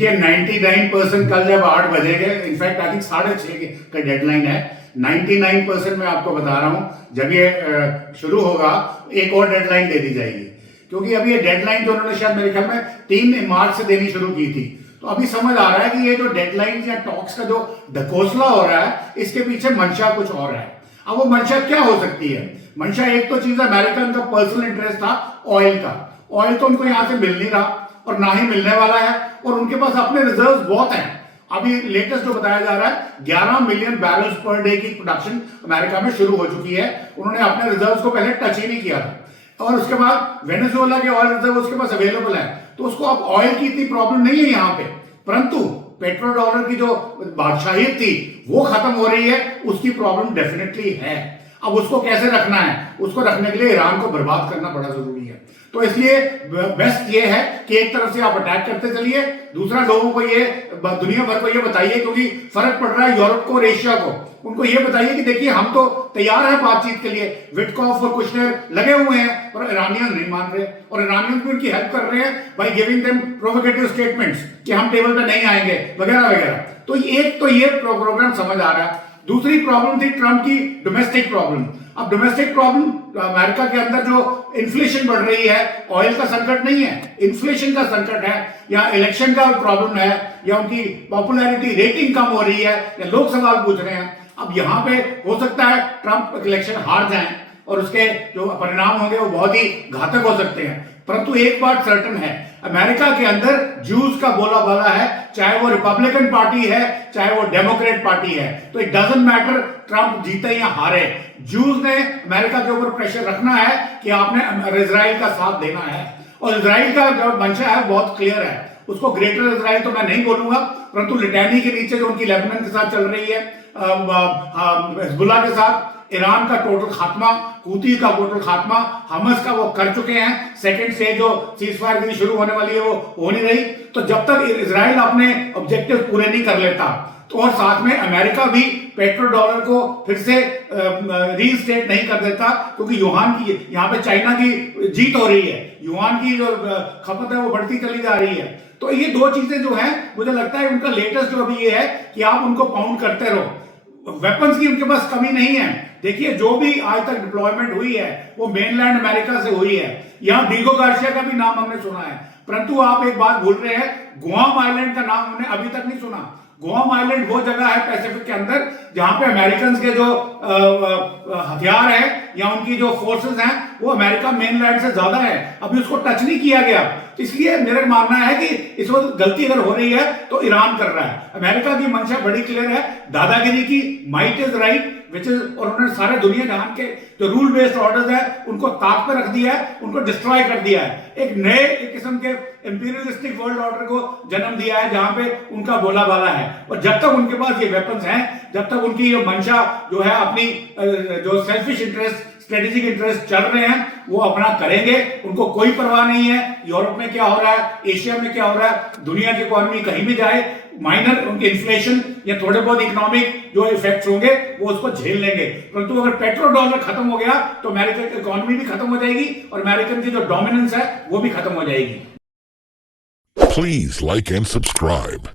ये 99% कल जब 8 बजेंगे, इनफैक्ट आई थिंक 6:30 का डेडलाइन है। 99% मैं आपको बता रहा हूं जब ये शुरू होगा एक और डेडलाइन दे दी जाएगी, क्योंकि अभी ये डेडलाइन जो उन्होंने शायद मेरे ख्याल में 3 मार्च से देनी शुरू की थी। तो अभी समझ आ रहा है कि ये जो डेडलाइन या टॉक्स का जो ढकोसला हो रहा है, इसके पीछे मंशा कुछ और है। अब वो मंशा क्या हो सकती है? मंशा एक तो चीज अमेरिकन का पर्सनल इंटरेस्ट था ऑयल का। ऑयल तो उनको यहां से मिल नहीं रहा और ना ही मिलने वाला है, और उनके पास अपने रिजर्व्स बहुत हैं। अभी लेटेस्ट जो बताया जा रहा है 11 मिलियन बैरल्स पर डे की प्रोडक्शन अमेरिका में शुरू हो चुकी है। उन्होंने अपने रिजर्व्स को पहले टच ही नहीं किया था, और उसके बाद वेनेजुएला के ऑयल रिजर्व उसके पास अवेलेबल है। तो उसको अब ऑयल की इतनी प्रॉब्लम नहीं है यहाँ पे, परंतु पेट्रो डॉलर की जो बादशाही थी वो खत्म हो रही है, उसकी प्रॉब्लम डेफिनेटली है। अब उसको कैसे रखना है? उसको रखने के लिए ईरान को बर्बाद करना बड़ा जरूरी है। तो इसलिए बेस्ट ये है कि एक तरफ से आप अटैक करते चलिए, दूसरा लोगों को ये दुनिया भर को ये बताइए, क्योंकि फर्क पड़ रहा है यूरोप को और एशिया को, उनको ये बताइए कि देखिए हम तो तैयार हैं बातचीत के लिए। विटकॉफ और कुशनेर लगे हुए हैं, और ईरानियन नहीं मान रहे, और ईरानियन भी उनकी हेल्प कर रहे हैं by giving them provocative statements कि हम टेबल पे नहीं आएंगे वगैरह वगैरह। तो एक तो ये प्रोग्राम समझ आ रहा है। दूसरी प्रॉब्लम थी ट्रंप की डोमेस्टिक प्रॉब्लम। अब डोमेस्टिक प्रॉब्लम अमेरिका के अंदर जो इन्फ्लेशन बढ़ रही है, ऑयल का संकट नहीं है, इन्फ्लेशन का संकट है, या इलेक्शन का प्रॉब्लम है, या उनकी पॉपुलैरिटी रेटिंग कम हो रही है, या लोग सवाल पूछ रहे हैं। अब यहां पे हो सकता है ट्रंप इलेक्शन हार जाएं और उसके जो परिणाम होंगे वो बहुत ही घातक हो सकते हैं। परंतु एक बात सर्टन है, अमेरिका के अंदर जूस का बोला बाला है, चाहे वो रिपब्लिकन पार्टी है चाहे वो डेमोक्रेट पार्टी है। तो इट डजंट मैटर ट्रंप जीते या हारे, जूस ने अमेरिका के ऊपर प्रेशर रखना है कि आपने इजराइल का साथ देना है। और इजराइल का जो मंशा है बहुत क्लियर है, उसको ग्रेटर इजराइल तो मैं नहीं बोलूंगा, परंतु लिटानी के नीचे जो उनकी लेबनान के साथ चल रही है, हिजबुल्लाह के साथ, ईरान का टोटल खात्मा, हूती का टोटल खात्मा, हमास का वो कर चुके हैं। सेकंड स्टेज जो सीजफायर की शुरू होने वाली है वो हो नहीं रही। तो जब तक इजराइल अपने ऑब्जेक्टिव पूरे नहीं कर लेता, तो और साथ में अमेरिका भी पेट्रो डॉलर को फिर से रीस्टेट नहीं कर देता, क्योंकि युआन की यहाँ पे चाइना की जीत हो रही है, युआन की जो खपत है वो बढ़ती चली जा रही है। तो ये दो चीजें जो हैं, मुझे लगता है उनका लेटेस्ट जो अभी ये है कि आप उनको पाउंड करते रहो। वेपन्स की उनके पास कमी नहीं है। देखिए जो भी आज तक डिप्लॉयमेंट हुई है वो मेनलैंड अमेरिका से हुई है। यहां डीगो गार्सिया का भी नाम हमने सुना है, परंतु आप एक बात भूल रहे हैं, गुआम आइलैंड का नाम हमने अभी तक नहीं सुना। गुआम आइलैंड वो जगह है पैसिफिक के अंदर जहां पे अमेरिकन के जो हथियार है या उनकी जो फोर्सेस हैं वो अमेरिका मेनलैंड से ज्यादा है, अभी उसको टच नहीं किया गया। इसलिए मेरा मानना है कि इस वक्त गलती अगर हो रही है तो ईरान कर रहा है। अमेरिका की मंशा बड़ी क्लियर है, दादागिरी की, might is right which is, और उन्होंने सारे दुनिया जहां के जो रूल बेस्ड ऑर्डर्स है उनको ताक पे रख दिया है, उनको डिस्ट्रॉय कर दिया है। एक नए किस्म के इंपीरियलिस्टिक वर्ल्ड ऑर्डर को जन्म दिया है जहां पे उनका बोला बाला है। और जब तक उनके पास ये वेपन्स हैं, जब तक उनकी ये मंशा जो है अपनी जो सेल्फिश इंटरेस्ट, स्ट्रेटेजिक इंटरेस्ट चल रहे हैं वो अपना करेंगे, उनको कोई परवाह नहीं है यूरोप में क्या हो रहा है, एशिया में क्या हो रहा है, दुनिया की इकोनॉमी कहीं भी जाए, माइनर उनके इन्फ्लेशन या थोड़े बहुत इकोनॉमिक जो इफेक्ट्स होंगे वो उसको झेल लेंगे। परंतु अगर पेट्रो डॉलर खत्म हो गया तो अमेरिका की इकोनॉमी भी खत्म हो जाएगी और अमेरिकन की जो डोमिनेंस है वो भी खत्म हो जाएगी। Please like and subscribe.